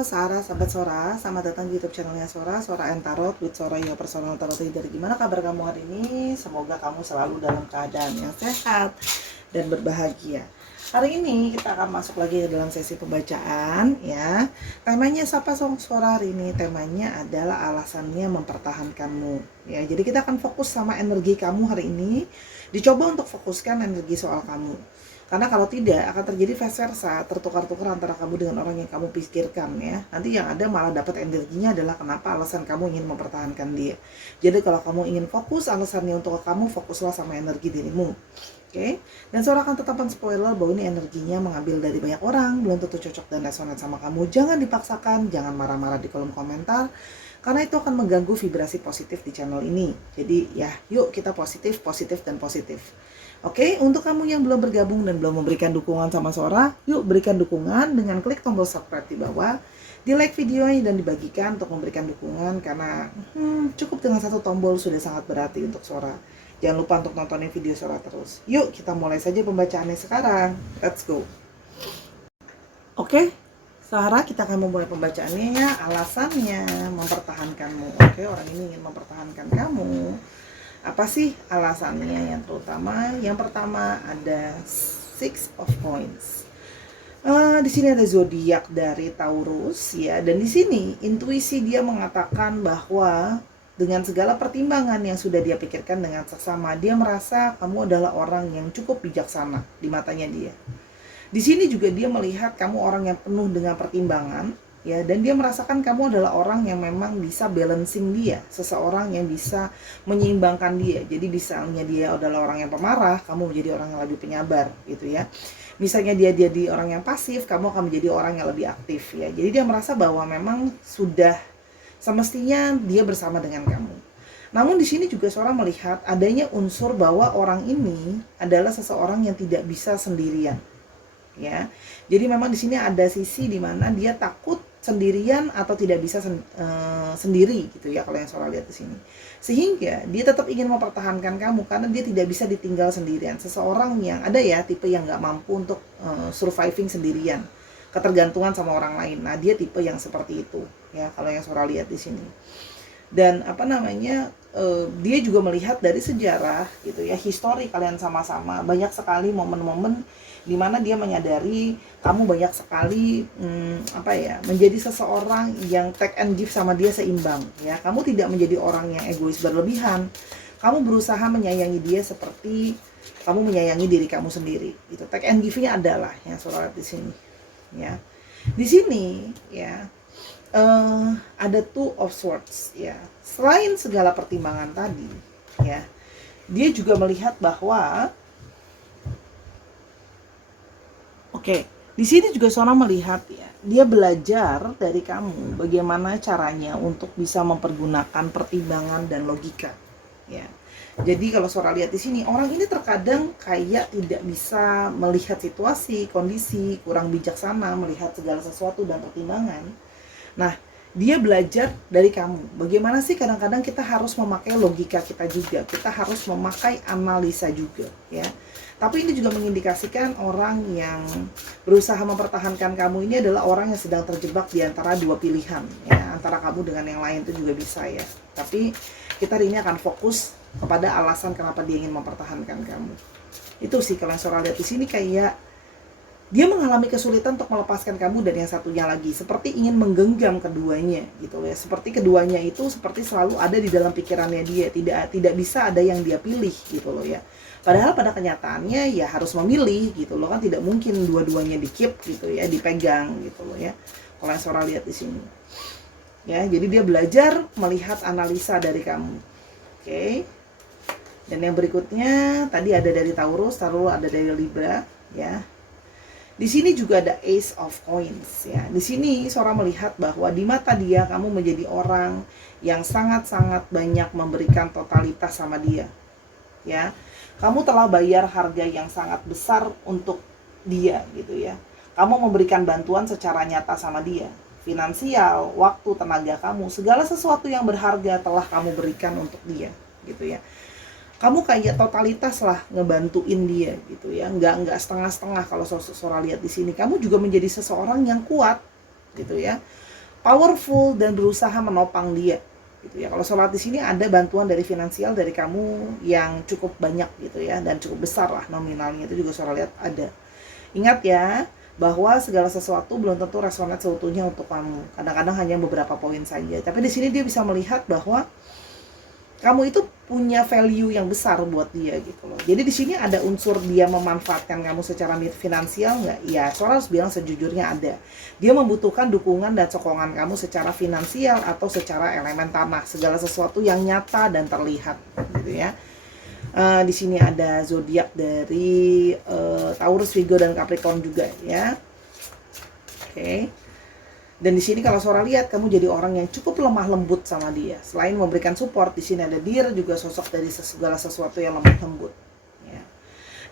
Sarah, sahabat Sora, selamat datang di YouTube channelnya Sora, Sora and Tarot with Sora, your personal tarot reader. Gimana kabar kamu hari ini? Semoga kamu selalu dalam keadaan yang sehat dan berbahagia. Hari ini kita akan masuk lagi ke dalam sesi pembacaan ya. Temanya Sapa Song Sora hari ini, temanya adalah alasannya mempertahankanmu. Ya, jadi kita akan fokus sama energi kamu hari ini. Dicoba untuk fokuskan energi soal kamu. Karena kalau tidak akan terjadi vice versa, tertukar-tukar antara kamu dengan orang yang kamu pikirkan ya. Nanti yang ada malah dapat energinya adalah kenapa alasan kamu ingin mempertahankan dia. Jadi kalau kamu ingin fokus, alasannya untuk kamu, fokuslah sama energi dirimu. Oke? Dan Sora akan tetap spoiler bahwa ini energinya mengambil dari banyak orang, belum tentu cocok dan resonate sama kamu. Jangan dipaksakan, jangan marah-marah di kolom komentar, karena itu akan mengganggu vibrasi positif di channel ini. Jadi ya, yuk kita positif, dan positif. Oke, untuk kamu yang belum bergabung dan belum memberikan dukungan sama Sora, yuk berikan dukungan dengan klik tombol subscribe di bawah, di like videonya dan dibagikan untuk memberikan dukungan, karena cukup dengan satu tombol sudah sangat berarti untuk Sora. Jangan lupa untuk nontonin video Sora terus. Yuk kita mulai saja pembacaannya sekarang. Let's go. Oke, Sora, kita akan memulai pembacaannya ya. Alasannya mempertahankanmu. Oke, orang ini ingin mempertahankan kamu. Apa sih alasannya yang terutama? Yang pertama ada Six of Coins. Di sini ada zodiak dari Taurus ya, dan di sini intuisi dia mengatakan bahwa dengan segala pertimbangan yang sudah dia pikirkan dengan seksama, dia merasa kamu adalah orang yang cukup bijaksana di matanya dia. Di sini juga dia melihat kamu orang yang penuh dengan pertimbangan. Ya, dan dia merasakan kamu adalah orang yang memang bisa balancing dia, seseorang yang bisa menyeimbangkan dia. Jadi misalnya dia adalah orang yang pemarah, kamu menjadi orang yang lebih penyabar gitu ya. Misalnya dia jadi orang yang pasif, kamu akan menjadi orang yang lebih aktif ya. Jadi dia merasa bahwa memang sudah semestinya dia bersama dengan kamu. Namun di sini juga seorang melihat adanya unsur bahwa orang ini adalah seseorang yang tidak bisa sendirian. Ya. Jadi memang di sini ada sisi di mana dia takut sendirian atau tidak bisa sendiri gitu ya, kalau yang Sora lihat di sini. Sehingga dia tetap ingin mempertahankan kamu karena dia tidak bisa ditinggal sendirian. Seseorang yang ada ya tipe yang nggak mampu untuk surviving sendirian, ketergantungan sama orang lain. Nah, dia tipe yang seperti itu ya, kalau yang Sora lihat di sini. Dan dia juga melihat dari sejarah gitu ya, histori kalian sama-sama, banyak sekali momen-momen di mana dia menyadari kamu banyak sekali menjadi seseorang yang take and give sama dia seimbang ya. Kamu tidak menjadi orang yang egois berlebihan. Kamu berusaha menyayangi dia seperti kamu menyayangi diri kamu sendiri. Itu take and give-nya adalah yang Sora lihat di sini ya. Di sini ya ada Two of Swords ya. Selain segala pertimbangan tadi ya, dia juga melihat bahwa di sini juga seorang melihat ya, dia belajar dari kamu bagaimana caranya untuk bisa mempergunakan pertimbangan dan logika ya. Jadi kalau Sora lihat di sini, orang ini terkadang kayak tidak bisa melihat situasi, kondisi, kurang bijaksana melihat segala sesuatu dan pertimbangan. Nah, dia belajar dari kamu. Bagaimana sih kadang-kadang kita harus memakai logika kita juga. Kita harus memakai analisa juga ya. Tapi ini juga mengindikasikan orang yang berusaha mempertahankan kamu ini adalah orang yang sedang terjebak di antara dua pilihan ya, antara kamu dengan yang lain itu juga bisa ya. Tapi kita hari ini akan fokus kepada alasan kenapa dia ingin mempertahankan kamu. Itu sih kalau yang Sora lihat di sini, kayak dia mengalami kesulitan untuk melepaskan kamu dan yang satunya lagi, seperti ingin menggenggam keduanya gitu ya. Seperti keduanya itu seperti selalu ada di dalam pikirannya dia, tidak bisa ada yang dia pilih gitu loh ya. Padahal pada kenyataannya ya harus memilih gitu loh kan, tidak mungkin dua-duanya di-keep gitu ya, dipegang gitu loh ya. Kalau yang Sora lihat di sini. Ya, jadi dia belajar melihat analisa dari kamu. Oke. Dan yang berikutnya tadi ada dari Taurus, lalu ada dari Libra ya. Di sini juga ada Ace of Coins ya. Di sini Sora melihat bahwa di mata dia kamu menjadi orang yang sangat-sangat banyak memberikan totalitas sama dia. Ya. Kamu telah bayar harga yang sangat besar untuk dia gitu ya. Kamu memberikan bantuan secara nyata sama dia. Finansial, waktu, tenaga kamu, segala sesuatu yang berharga telah kamu berikan untuk dia gitu ya. Kamu kayak totalitas lah ngebantuin dia gitu ya, nggak setengah-setengah. Kalau Sora lihat di sini, kamu juga menjadi seseorang yang kuat gitu ya. powerful dan berusaha menopang dia gitu ya. Kalau sholat di sini ada bantuan dari finansial dari kamu yang cukup banyak gitu ya, dan cukup besar lah nominalnya, itu juga Sora lihat ada. Ingat ya, bahwa segala sesuatu belum tentu resonate seutuhnya untuk kamu. Kadang-kadang hanya beberapa poin saja. Tapi di sini dia bisa melihat bahwa kamu itu punya value yang besar buat dia gitu loh. Jadi di sini ada unsur dia memanfaatkan kamu secara finansial nggak? Ya, Sora harus bilang sejujurnya ada. Dia membutuhkan dukungan dan sokongan kamu secara finansial atau secara elemen tanah, segala sesuatu yang nyata dan terlihat gitu ya. Di sini ada zodiak dari Taurus, Virgo dan Capricorn juga ya. Oke. Dan di sini kalau Sora lihat kamu jadi orang yang cukup lemah lembut sama dia. Selain memberikan support, di sini ada Deer juga sosok dari segala sesuatu yang lemah lembut. Ya.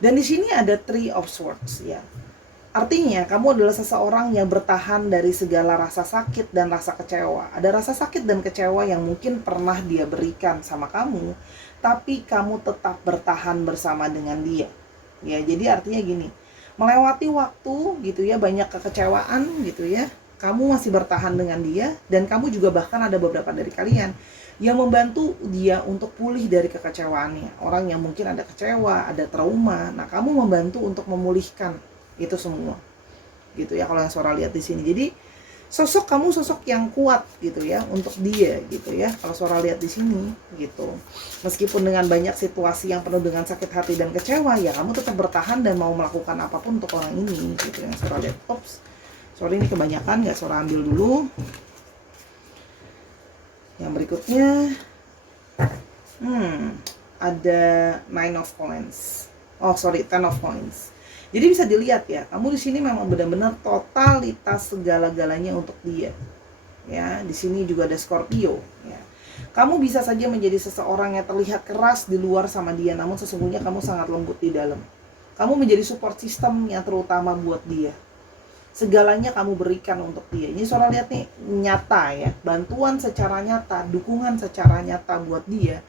Dan di sini ada Three of Swords ya. Artinya kamu adalah seseorang yang bertahan dari segala rasa sakit dan rasa kecewa. Ada rasa sakit dan kecewa yang mungkin pernah dia berikan sama kamu, tapi kamu tetap bertahan bersama dengan dia. Ya, jadi artinya gini, melewati waktu gitu ya, banyak kekecewaan gitu ya, kamu masih bertahan dengan dia, dan kamu juga bahkan ada beberapa dari kalian yang membantu dia untuk pulih dari kekecewaannya. Orang yang mungkin ada kecewa, ada trauma, nah kamu membantu untuk memulihkan itu semua gitu ya, kalau yang Sora lihat di sini. Jadi kamu sosok yang kuat gitu ya untuk dia gitu ya, kalau Sora lihat di sini gitu. Meskipun dengan banyak situasi yang penuh dengan sakit hati dan kecewa, ya kamu tetap bertahan dan mau melakukan apapun untuk orang ini gitu yang Sora lihat. Sorry ini kebanyakan, nggak Sora ambil dulu. Yang berikutnya ada Nine of Coins. Ten of Coins. Jadi bisa dilihat ya, kamu di sini memang benar-benar totalitas segala-galanya untuk dia. Ya, di sini juga ada Scorpio. Ya. Kamu bisa saja menjadi seseorang yang terlihat keras di luar sama dia, namun sesungguhnya kamu sangat lembut di dalam. Kamu menjadi support system yang terutama buat dia. Segalanya kamu berikan untuk dia. Ini Sora lihat nih, nyata ya, bantuan secara nyata, dukungan secara nyata buat dia.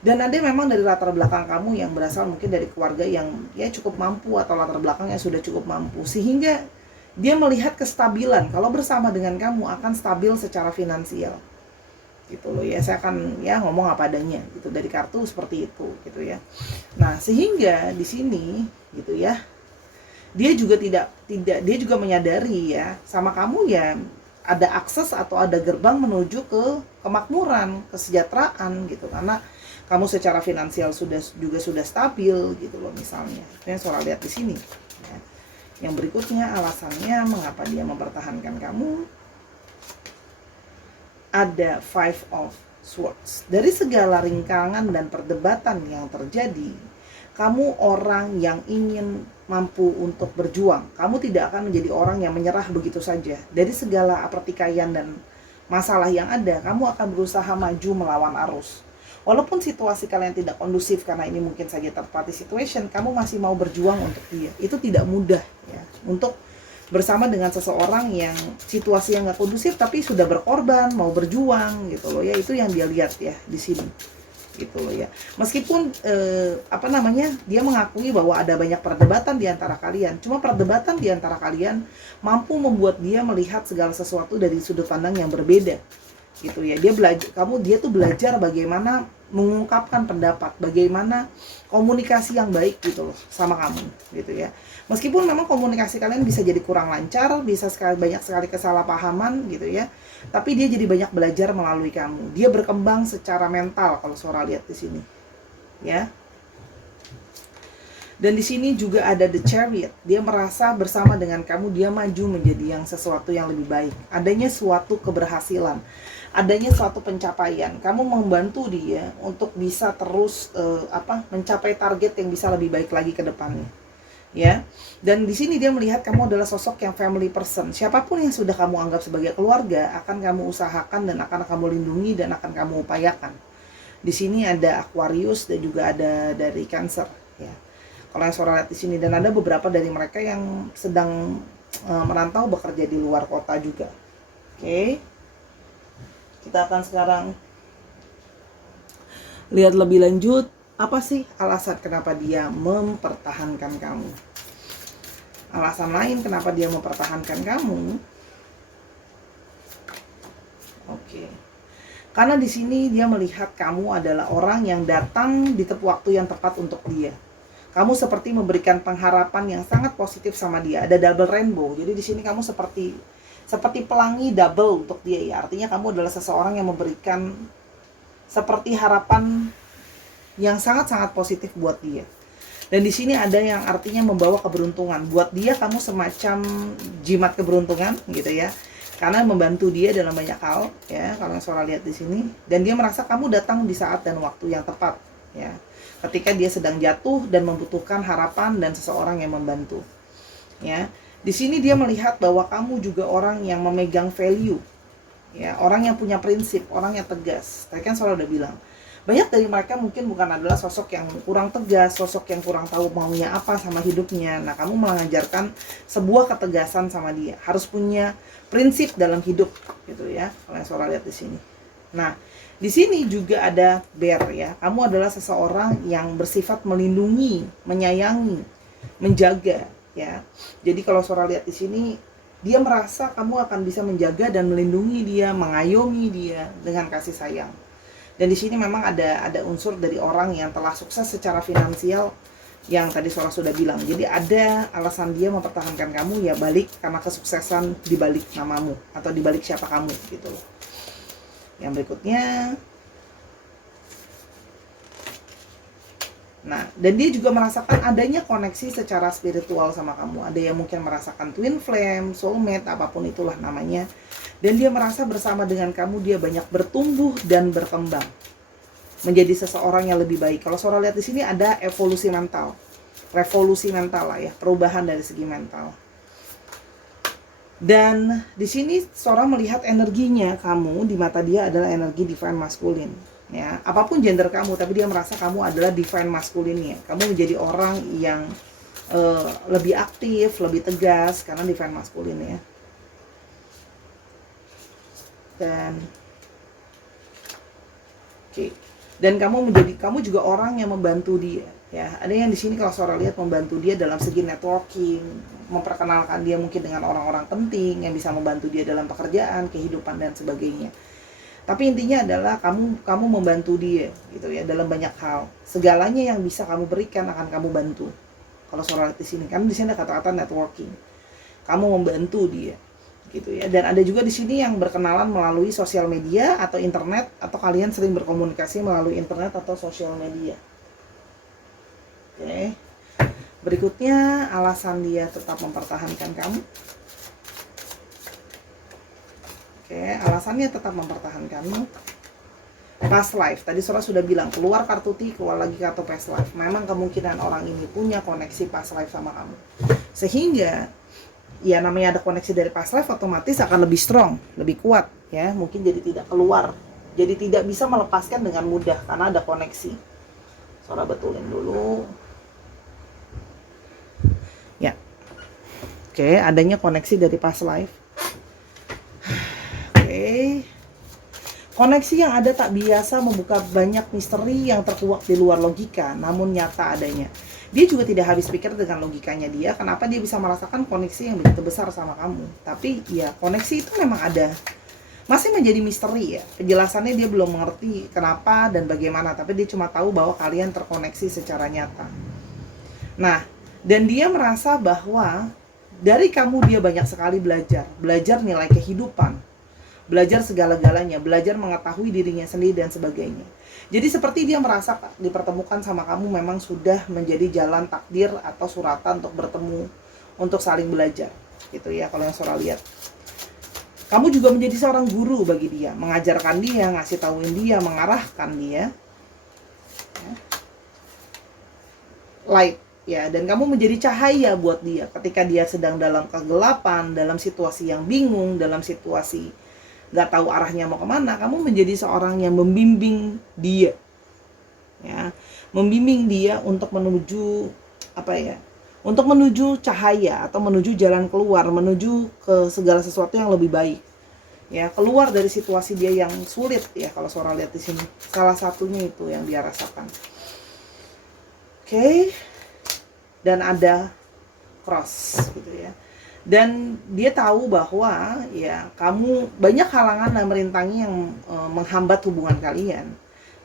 Dan ada memang dari latar belakang kamu yang berasal mungkin dari keluarga yang ya cukup mampu, atau latar belakang yang sudah cukup mampu, sehingga dia melihat kestabilan kalau bersama dengan kamu akan stabil secara finansial gitu loh ya. Saya akan ya ngomong apa adanya gitu, dari kartu seperti itu gitu ya. Nah, sehingga di sini gitu ya, dia juga dia juga menyadari ya, sama kamu ya ada akses atau ada gerbang menuju ke kemakmuran, kesejahteraan gitu, karena kamu secara finansial sudah stabil gitu loh misalnya. Itu yang Sora lihat di sini ya. Yang berikutnya alasannya mengapa dia mempertahankan kamu, ada Five of Swords. Dari segala ringkangan dan perdebatan yang terjadi, kamu orang yang ingin mampu untuk berjuang. Kamu tidak akan menjadi orang yang menyerah begitu saja. Dari segala pertikaian dan masalah yang ada, kamu akan berusaha maju melawan arus. Walaupun situasi kalian tidak kondusif, karena ini mungkin saja third party situation, kamu masih mau berjuang untuk dia. Itu tidak mudah ya, untuk bersama dengan seseorang yang situasi yang gak kondusif tapi sudah berkorban, mau berjuang gitu loh ya. Itu yang dia lihat ya di sini gitu loh ya. Meskipun dia mengakui bahwa ada banyak perdebatan di antara kalian, cuma perdebatan di antara kalian mampu membuat dia melihat segala sesuatu dari sudut pandang yang berbeda gitu ya. Dia tuh belajar bagaimana mengungkapkan pendapat, bagaimana komunikasi yang baik gitu loh sama kamu gitu ya. Meskipun memang komunikasi kalian bisa jadi kurang lancar, bisa banyak sekali kesalahpahaman gitu ya, tapi dia jadi banyak belajar melalui kamu. Dia berkembang secara mental kalau Sora lihat di sini ya. Dan di sini juga ada The Chariot. Dia merasa bersama dengan kamu dia maju menjadi yang sesuatu yang lebih baik. Adanya suatu keberhasilan, adanya suatu pencapaian. Kamu membantu dia untuk bisa terus mencapai target yang bisa lebih baik lagi ke depannya. Ya. Dan di sini dia melihat kamu adalah sosok yang family person. Siapapun yang sudah kamu anggap sebagai keluarga akan kamu usahakan dan akan kamu lindungi dan akan kamu upayakan. Di sini ada Aquarius dan juga ada dari Cancer ya. Kalau yang Sora lihat di sini, dan ada beberapa dari mereka yang sedang merantau bekerja di luar kota juga. Oke. Kita akan sekarang lihat lebih lanjut, apa sih alasan kenapa dia mempertahankan kamu. Alasan lain kenapa dia mempertahankan kamu Karena di sini dia melihat kamu adalah orang yang datang di waktu yang tepat untuk dia. Kamu seperti memberikan pengharapan yang sangat positif sama dia. Ada double rainbow. Jadi di sini kamu seperti pelangi double untuk dia ya. Artinya kamu adalah seseorang yang memberikan seperti harapan yang sangat-sangat positif buat dia. Dan di sini ada yang artinya membawa keberuntungan. Buat dia kamu semacam jimat keberuntungan gitu ya. Karena membantu dia dalam banyak hal ya, kalau yang Sora lihat di sini. Dan dia merasa kamu datang di saat dan waktu yang tepat ya. Ketika dia sedang jatuh dan membutuhkan harapan dan seseorang yang membantu. Ya. Di sini dia melihat bahwa kamu juga orang yang memegang value. Ya, orang yang punya prinsip, orang yang tegas. Tadi kan Sora udah bilang, banyak dari mereka mungkin bukan adalah sosok yang kurang tegas, sosok yang kurang tahu maunya apa sama hidupnya. Nah, kamu mengajarkan sebuah ketegasan sama dia. Harus punya prinsip dalam hidup gitu ya. Kalau yang Sora lihat di sini. Nah, di sini juga ada bear ya. Kamu adalah seseorang yang bersifat melindungi, menyayangi, menjaga ya. Jadi kalau Sora lihat di sini, dia merasa kamu akan bisa menjaga dan melindungi dia, mengayomi dia dengan kasih sayang. Dan di sini memang ada unsur dari orang yang telah sukses secara finansial yang tadi Sora sudah bilang. Jadi ada alasan dia mempertahankan kamu ya balik karena kesuksesan di balik namamu atau di balik siapa kamu gitu loh. Yang berikutnya, nah, dan dia juga merasakan adanya koneksi secara spiritual sama kamu. Ada yang mungkin merasakan twin flame, soulmate, apapun itulah namanya. Dan dia merasa bersama dengan kamu dia banyak bertumbuh dan berkembang menjadi seseorang yang lebih baik. Kalau Sora lihat di sini ada evolusi mental, revolusi mental lah ya, perubahan dari segi mental. Dan di sini Sora melihat energinya kamu di mata dia adalah energi divine masculine. Ya, apapun gender kamu, tapi dia merasa kamu adalah divine masculine-nya. Kamu menjadi orang yang lebih aktif, lebih tegas karena divine masculine ya. Dan dan kamu juga orang yang membantu dia ya. Ada yang di sini kalau Sora lihat membantu dia dalam segi networking, memperkenalkan dia mungkin dengan orang-orang penting yang bisa membantu dia dalam pekerjaan, kehidupan dan sebagainya. Tapi intinya adalah kamu membantu dia gitu ya dalam banyak hal. Segalanya yang bisa kamu berikan akan kamu bantu. Kalau Sora lihat di sini, kan di sini ada kata-kata networking. Kamu membantu dia gitu ya. Dan ada juga di sini yang berkenalan melalui sosial media atau internet, atau kalian sering berkomunikasi melalui internet atau sosial media. Oke. Berikutnya, alasan dia tetap mempertahankan kamu. Oke, alasannya tetap mempertahankanmu. Past life, tadi Sora sudah bilang, keluar kartu T, keluar lagi kartu past life. Memang kemungkinan orang ini punya koneksi past life sama kamu. Sehingga ya namanya ada koneksi dari past life, otomatis akan lebih strong, lebih kuat ya. Mungkin jadi tidak keluar, jadi tidak bisa melepaskan dengan mudah karena ada koneksi. Sora betulin dulu ya. Oke, adanya koneksi dari past life. Oke, koneksi yang ada tak biasa membuka banyak misteri yang terkuak di luar logika, namun nyata adanya. Dia juga tidak habis pikir dengan logikanya dia, kenapa dia bisa merasakan koneksi yang begitu besar sama kamu. Tapi ya koneksi itu memang ada, masih menjadi misteri ya. Penjelasannya dia belum mengerti kenapa dan bagaimana, tapi dia cuma tahu bahwa kalian terkoneksi secara nyata. Nah, dan dia merasa bahwa dari kamu dia banyak sekali belajar nilai kehidupan, belajar segala-galanya, belajar mengetahui dirinya sendiri dan sebagainya. Jadi seperti dia merasa dipertemukan sama kamu memang sudah menjadi jalan takdir atau suratan untuk bertemu, untuk saling belajar gitu ya. Kalau yang Sora lihat, kamu juga menjadi seorang guru bagi dia, mengajarkan dia, ngasih tahuin dia, mengarahkan dia ya. Light ya, dan kamu menjadi cahaya buat dia ketika dia sedang dalam kegelapan, dalam situasi yang bingung, dalam situasi nggak tahu arahnya mau kemana. Kamu menjadi seorang yang membimbing dia ya, membimbing dia untuk menuju apa ya, untuk menuju cahaya atau menuju jalan keluar, menuju ke segala sesuatu yang lebih baik ya, keluar dari situasi dia yang sulit ya. Kalau Sora lihat di sini, salah satunya itu yang dia rasakan. Oke. Dan ada cross gitu ya. Dan dia tahu bahwa ya kamu banyak halangan dan merintangi yang menghambat hubungan kalian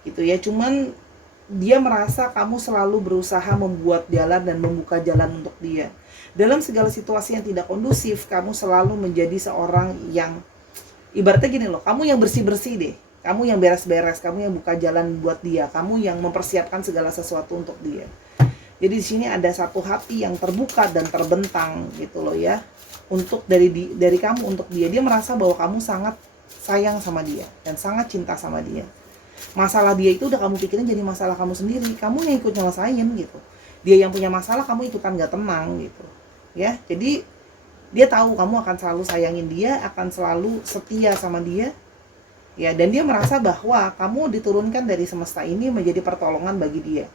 gitu ya. Cuman dia merasa kamu selalu berusaha membuat jalan dan membuka jalan untuk dia. Dalam segala situasi yang tidak kondusif, kamu selalu menjadi seorang yang ibaratnya gini loh, kamu yang bersih-bersih deh. Kamu yang beres-beres, kamu yang buka jalan buat dia, kamu yang mempersiapkan segala sesuatu untuk dia. Jadi di sini ada satu hati yang terbuka dan terbentang gitu loh ya. Untuk dari kamu untuk dia. Dia merasa bahwa kamu sangat sayang sama dia dan sangat cinta sama dia. Masalah dia itu udah kamu pikirin jadi masalah kamu sendiri. Kamu yang ikut nyelesain gitu. Dia yang punya masalah, kamu ikutan gak tenang gitu. Ya, jadi dia tahu kamu akan selalu sayangin dia, akan selalu setia sama dia. Ya, dan dia merasa bahwa kamu diturunkan dari semesta ini menjadi pertolongan bagi dia.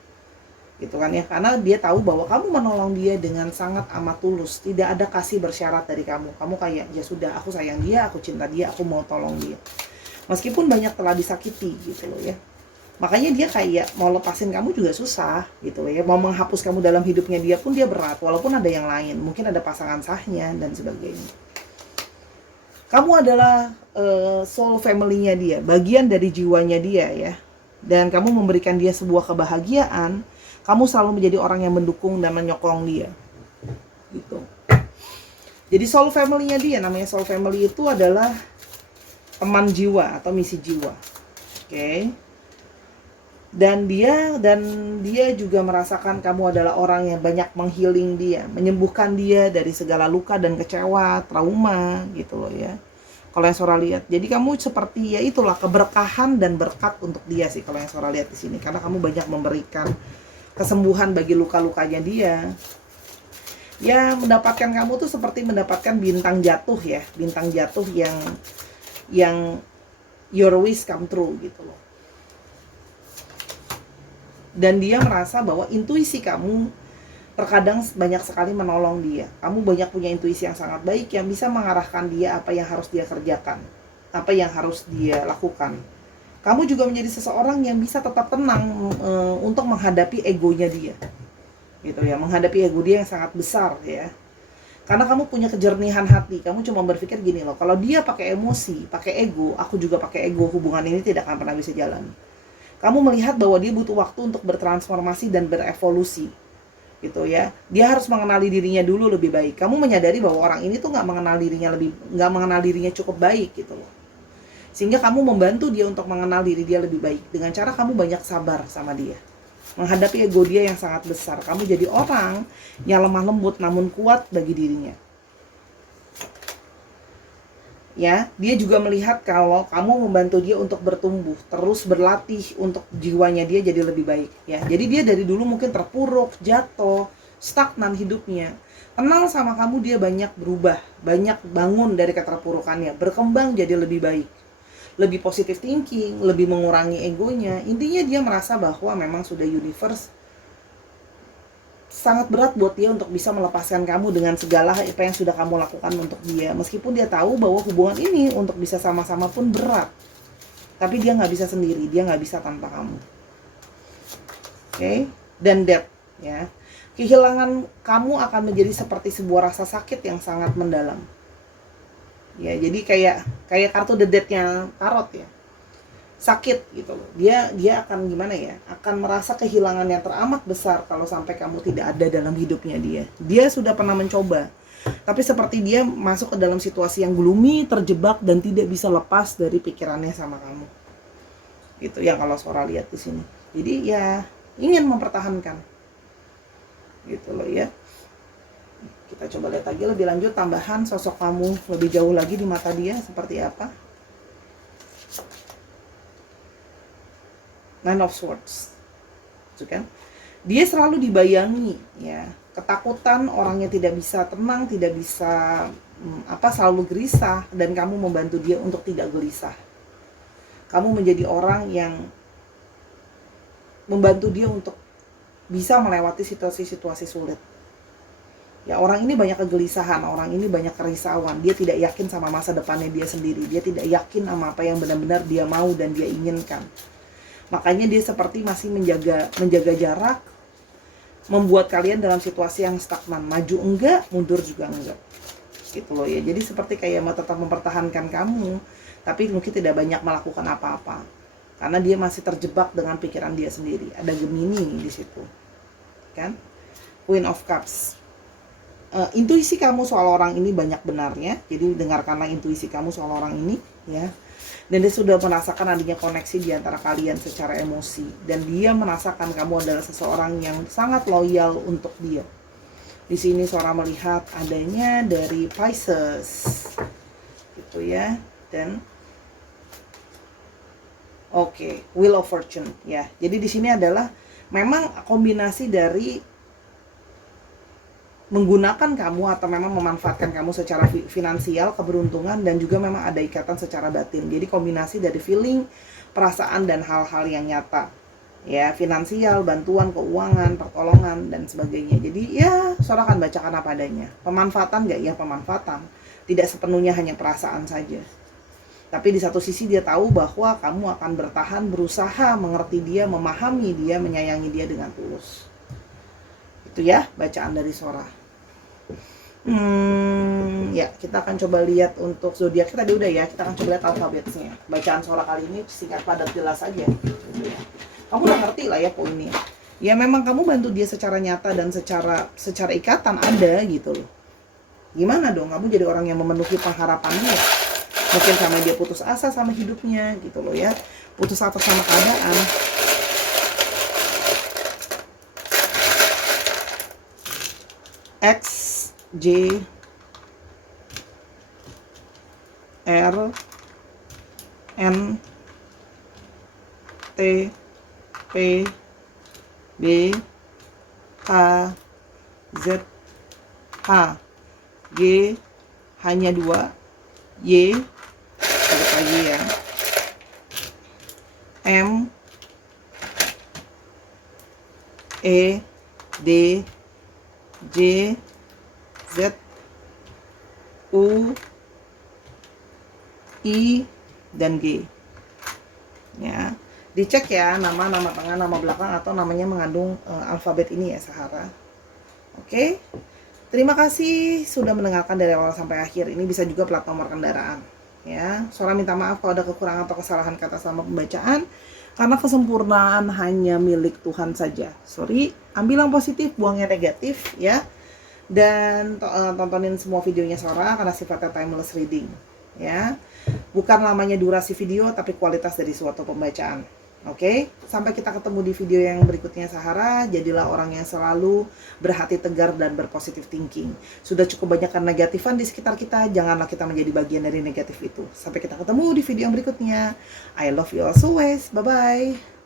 Gitu kan ya, karena dia tahu bahwa kamu menolong dia dengan sangat amat tulus, tidak ada kasih bersyarat dari kamu kayak ya sudah, aku sayang dia, aku cinta dia, aku mau tolong dia meskipun banyak telah disakiti gitu loh ya. Makanya dia kayak mau lepasin kamu juga susah gitu loh ya, mau menghapus kamu dalam hidupnya dia pun dia berat, walaupun ada yang lain, mungkin ada pasangan sahnya dan sebagainya. Kamu adalah soul family-nya dia, bagian dari jiwanya dia ya, dan kamu memberikan dia sebuah kebahagiaan. Kamu selalu menjadi orang yang mendukung dan menyokong dia gitu. Jadi soul family-nya dia, namanya soul family itu adalah teman jiwa atau misi jiwa. Oke. Dan dia juga merasakan kamu adalah orang yang banyak menghealing dia, menyembuhkan dia dari segala luka dan kecewa, trauma gitu loh ya. Kalau yang Sora lihat, jadi kamu seperti ya itulah keberkahan dan berkat untuk dia sih kalau yang Sora lihat di sini, karena kamu banyak memberikan kesembuhan bagi luka-lukanya dia. Ya, mendapatkan kamu tuh seperti mendapatkan bintang jatuh ya, bintang jatuh yang your wish come true gitu loh. Dan dia merasa bahwa intuisi kamu terkadang banyak sekali menolong dia. Kamu banyak punya intuisi yang sangat baik yang bisa mengarahkan dia apa yang harus dia kerjakan, apa yang harus dia lakukan. Kamu juga menjadi seseorang yang bisa tetap tenang untuk menghadapi egonya dia. Gitu ya, menghadapi ego dia yang sangat besar ya. Karena kamu punya kejernihan hati, kamu cuma berpikir gini loh, kalau dia pakai emosi, pakai ego, aku juga pakai ego, hubungan ini tidak akan pernah bisa jalan. Kamu melihat bahwa dia butuh waktu untuk bertransformasi dan berevolusi. Gitu ya. Dia harus mengenali dirinya dulu lebih baik. Kamu menyadari bahwa orang ini tuh nggak mengenal dirinya cukup baik gitu loh. Sehingga kamu membantu dia untuk mengenal diri dia lebih baik dengan cara kamu banyak sabar sama dia. Menghadapi ego dia yang sangat besar, kamu jadi orang yang lemah lembut namun kuat bagi dirinya. Ya, dia juga melihat kalau kamu membantu dia untuk bertumbuh, terus berlatih untuk jiwanya dia jadi lebih baik ya. Jadi dia dari dulu mungkin terpuruk, jatuh, stagnan hidupnya. Kenal sama kamu dia banyak berubah, banyak bangun dari keterpurukannya, berkembang jadi lebih baik. Lebih positive thinking, lebih mengurangi egonya. Intinya dia merasa bahwa memang sudah universe sangat berat buat dia untuk bisa melepaskan kamu dengan segala apa yang sudah kamu lakukan untuk dia. Meskipun dia tahu bahwa hubungan ini untuk bisa sama-sama pun berat. Tapi dia nggak bisa sendiri, dia nggak bisa tanpa kamu. Oke? Dan death ya. Kehilangan kamu akan menjadi seperti sebuah rasa sakit yang sangat mendalam. Ya, jadi kayak kartu the death-nya tarot ya. Sakit gitu loh. Dia akan gimana ya? Akan merasa kehilangan yang teramat besar kalau sampai kamu tidak ada dalam hidupnya dia. Dia sudah pernah mencoba. Tapi seperti dia masuk ke dalam situasi yang gloomy, terjebak dan tidak bisa lepas dari pikirannya sama kamu. Itu yang kalau Sora lihat di sini. Jadi ya ingin mempertahankan. Gitu loh ya. Kita coba lihat lagi lebih lanjut tambahan sosok kamu lebih jauh lagi di mata dia seperti apa. Nine of Swords. Itu kan? Dia selalu dibayangi ya, ketakutan, orangnya tidak bisa tenang, tidak bisa selalu gelisah, dan kamu membantu dia untuk tidak gelisah. Kamu menjadi orang yang membantu dia untuk bisa melewati situasi-situasi sulit. Ya, orang ini banyak kegelisahan, orang ini banyak kerisauan. Dia tidak yakin sama masa depannya dia sendiri. Dia tidak yakin sama apa yang benar-benar dia mau dan dia inginkan. Makanya dia seperti masih menjaga jarak, membuat kalian dalam situasi yang stagnan. Maju enggak, mundur juga enggak. gitu loh ya. Jadi seperti kayak mau tetap mempertahankan kamu, tapi mungkin tidak banyak melakukan apa-apa karena dia masih terjebak dengan pikiran dia sendiri. Ada Gemini di situ, kan? Queen of Cups. Intuisi kamu soal orang ini banyak benarnya, jadi dengarkanlah intuisi kamu soal orang ini, ya. Dan dia sudah merasakan adanya koneksi di antara kalian secara emosi, dan dia merasakan kamu adalah seseorang yang sangat loyal untuk dia. Di sini Sora melihat adanya dari Pisces, gitu ya, dan Wheel of Fortune, ya. Jadi di sini adalah memang kombinasi dari menggunakan kamu atau memang memanfaatkan kamu secara finansial, keberuntungan, dan juga memang ada ikatan secara batin. Jadi kombinasi dari feeling, perasaan, dan hal-hal yang nyata, ya, finansial, bantuan, keuangan, pertolongan, dan sebagainya. Jadi ya Sora akan bacakan apa adanya. Pemanfaatan nggak? Ya pemanfaatan. Tidak sepenuhnya hanya perasaan saja, tapi di satu sisi dia tahu bahwa kamu akan bertahan, berusaha mengerti dia, memahami dia, menyayangi dia dengan tulus. Itu ya bacaan dari Sora. Ya, kita akan coba lihat untuk zodiak tadi udah ya. Kita akan coba lihat alfabetnya. Bacaan Sora kali ini singkat, padat, jelas aja. Kamu udah ngerti lah ya poinnya. Ya memang kamu bantu dia secara nyata dan secara ikatan ada gitu loh. Gimana dong? Kamu jadi orang yang memenuhi pengharapannya. Mungkin sama dia putus asa sama hidupnya gitu loh ya. Putus asa sama keadaan. X, J, R, N, T, P, B, K, Z, H, G, hanya 2, Y, balik lagi ya, M, E, D, J, Z, U, I, dan G. Ya, dicek ya nama tengah, nama belakang, atau namanya mengandung alfabet ini ya, Sahara. Oke. Terima kasih sudah mendengarkan dari awal sampai akhir. Ini bisa juga plat nomor kendaraan. Ya, Sora minta maaf kalau ada kekurangan atau kesalahan kata selama pembacaan, karena kesempurnaan hanya milik Tuhan saja. Sorry, ambil yang positif, buang yang negatif ya. Dan tontonin semua videonya Sora karena sifatnya timeless reading ya. Bukan lamanya durasi video, tapi kualitas dari suatu pembacaan. Oke, sampai kita ketemu di video yang berikutnya Sahara. Jadilah orang yang selalu berhati tegar dan berpositif thinking. Sudah cukup banyak negatifan di sekitar kita, janganlah kita menjadi bagian dari negatif itu. Sampai kita ketemu di video yang berikutnya. I love you all always. Bye-bye.